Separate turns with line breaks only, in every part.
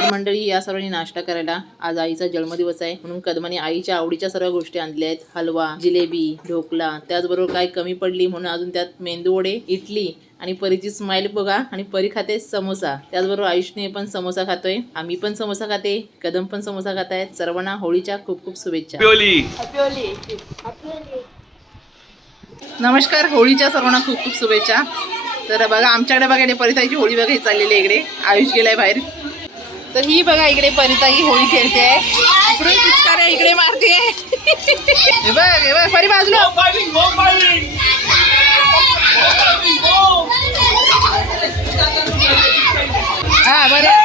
मंडळी या सर्वांनी नाश्ता करायला. आज आईचा जन्मदिवस आहे. म्हणून कदमाने आईच्या आवडीच्या सर्व गोष्टी आणल्या आहेत. हलवा जिलेबी ढोकला त्याचबरोबर काय कमी पडली म्हणून अजून त्यात मेंदू वडे इडली आणि परीची स्माईल बघा आणि परी खाते समोसा. त्याचबरोबर आयुषने पण समोसा खातोय. आम्ही पण समोसा खाते. कदम पण समोसा खात आहेत सर्वांना होळीच्या खूप खूप शुभेच्छा. नमस्कार. होळीच्या सर्वांना खूप खूप शुभेच्छा. तर बघा आमच्याकडे बघा इकडे परिताईची होळी बघा ही चाललेली आहे इकडे. आयुष गेलाय बाहेर. तर ही बघा इकडे परिताई होळी खेळते. आहे इकडून पिचकाऱ्या इकडे मारते. हे बघ हे बघ परी बाजूला. हा बरं.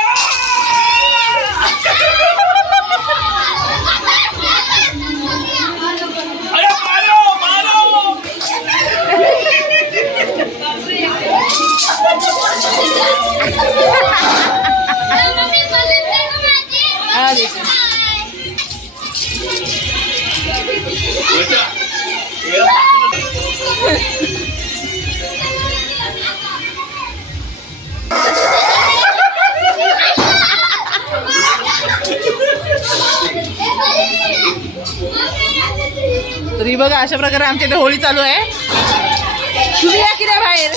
तरी बघा अशा प्रकारे आमच्या इथे होळी चालू आहे. तुम्ही या की नाही बाहेर?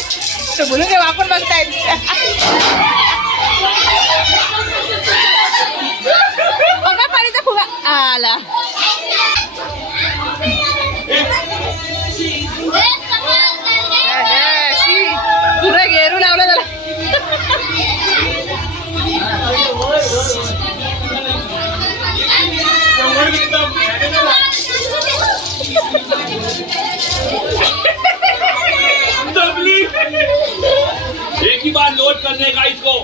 तर बोलून घ्या आपण बघतायत. आला पुरा घेरू लावला त्याला
एक ही बार लोड करने का इसको.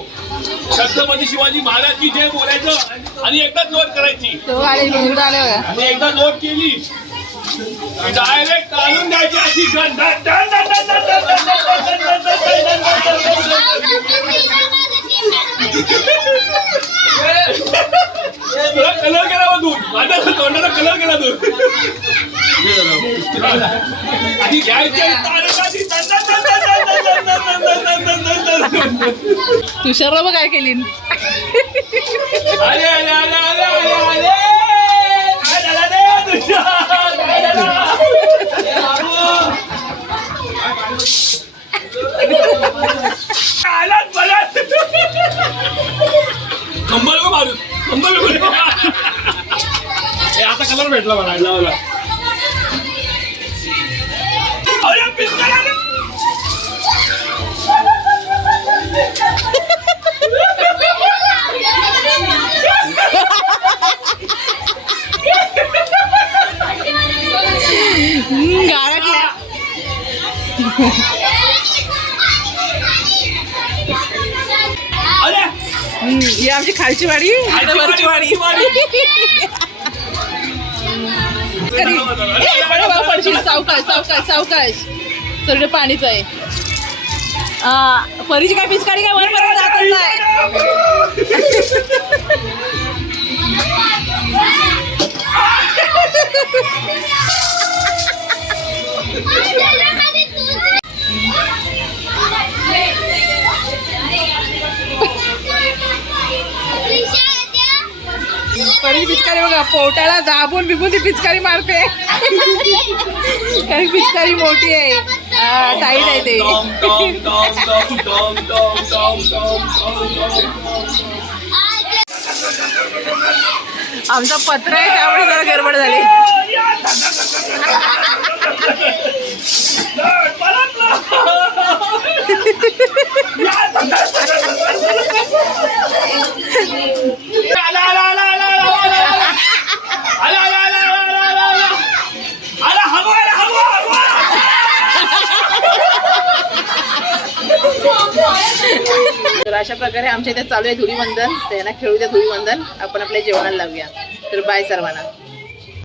छत्रपती शिवाजी महाराज की जय बोलायचं आणि एकदाच नोट करायची आणि एकदा नोट केली डायरेक्ट काढून द्यायची अशी तुला कलर केला बघू तू माझ्या तोंडाला कलर केला तू आणि घ्यायची
तुषार बघ काय केली.
कंबल मारू कंबल आता कलर भेटला मला
ही आमची खालची वाडी. वरची पडशील. सावकाश सावकाश सावकाश. सगळे पाणीच आहे. परीची काय पिचकारी काय वरपर्यंत जातच पोटाला दाबून बिबून ती पिचकारी मारते. कारण पिचकारी मोठी आहे. टाईट आहे ते. आमचा पत्र आहे त्यामुळे जरा गडबड झाली. तर अशा प्रकारे आमच्या इथे चालू आहे धुळीवंदन. त्यांना खेळूया खेळू द्या आपण आपल्या जेवणाला लावूया. तर बाय सर्वांना.